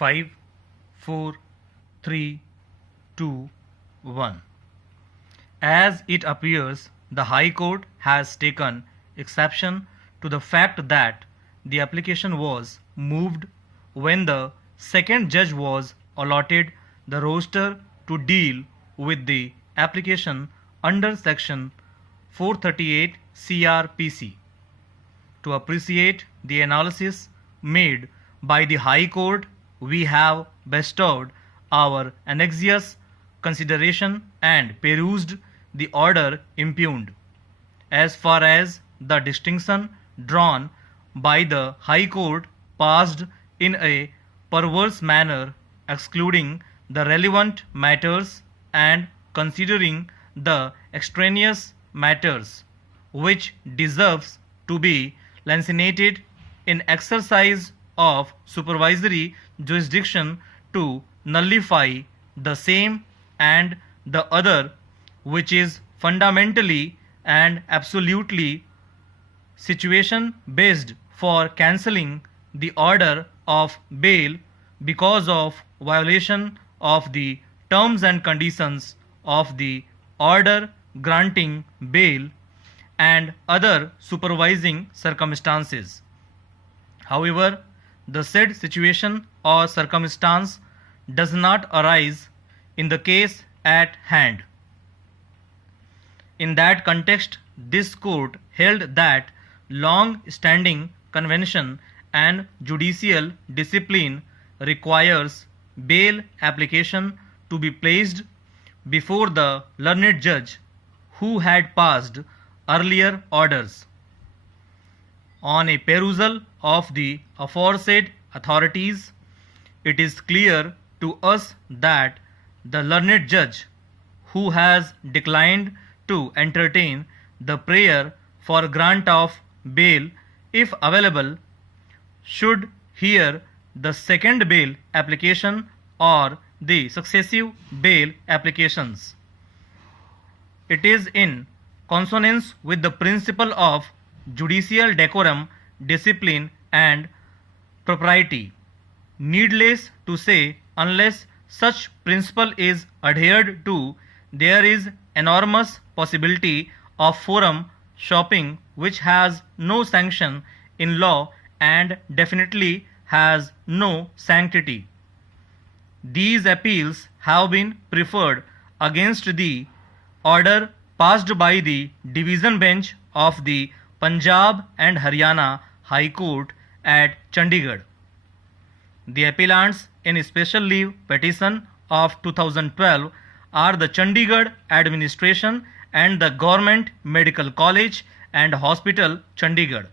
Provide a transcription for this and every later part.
5, 4, 3, 2, 1. As it appears, the High Court has taken exception to the fact that the application was moved when the second judge was allotted the roster to deal with the application under section 438 CRPC. To appreciate the analysis made by the High Court, we have bestowed our anxious consideration and perused the order impugned. As far as the distinction drawn by the High Court passed in a perverse manner, excluding the relevant matters and considering the extraneous matters, which deserves to be lancinated in exercise of supervisory jurisdiction to nullify the same, and the other, which is fundamentally and absolutely situation based, for cancelling the order of bail because of violation of the terms and conditions of the order granting bail and other supervising circumstances. However, the said situation or circumstance does not arise in the case at hand. In that context, this court held that long-standing convention and judicial discipline requires bail application to be placed before the learned judge who had passed earlier orders. On a perusal of the aforesaid authorities, it is clear to us that the learned judge who has declined to entertain the prayer for grant of bail, if available, should hear the second bail application or the successive bail applications. It is in consonance with the principle of judicial decorum, discipline, and propriety. Needless to say, unless such principle is adhered to, there is enormous possibility of forum shopping, which has no sanction in law and definitely has no sanctity. These appeals have been preferred against the order passed by the division bench of the Punjab and Haryana High Court at Chandigarh. The appellants in special leave petition of 2012 are the Chandigarh Administration and the Government Medical College and Hospital, Chandigarh.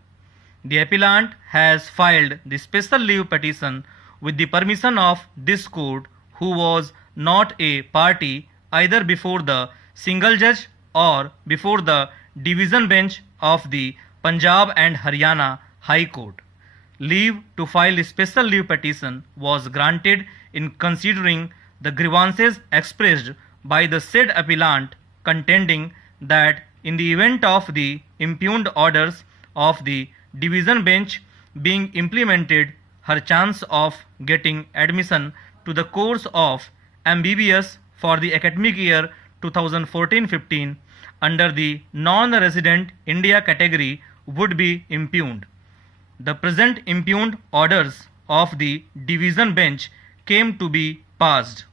The appellant has filed the special leave petition with the permission of this court, who was not a party either before the single judge or before the division bench of the Punjab and Haryana High Court. Leave to file a special leave petition was granted in considering the grievances expressed by the said appellant, contending that in the event of the impugned orders of the division bench being implemented, her chance of getting admission to the course of MBBS for the academic year 2014-15 under the non-resident India category would be impugned. The present impugned orders of the division bench came to be passed.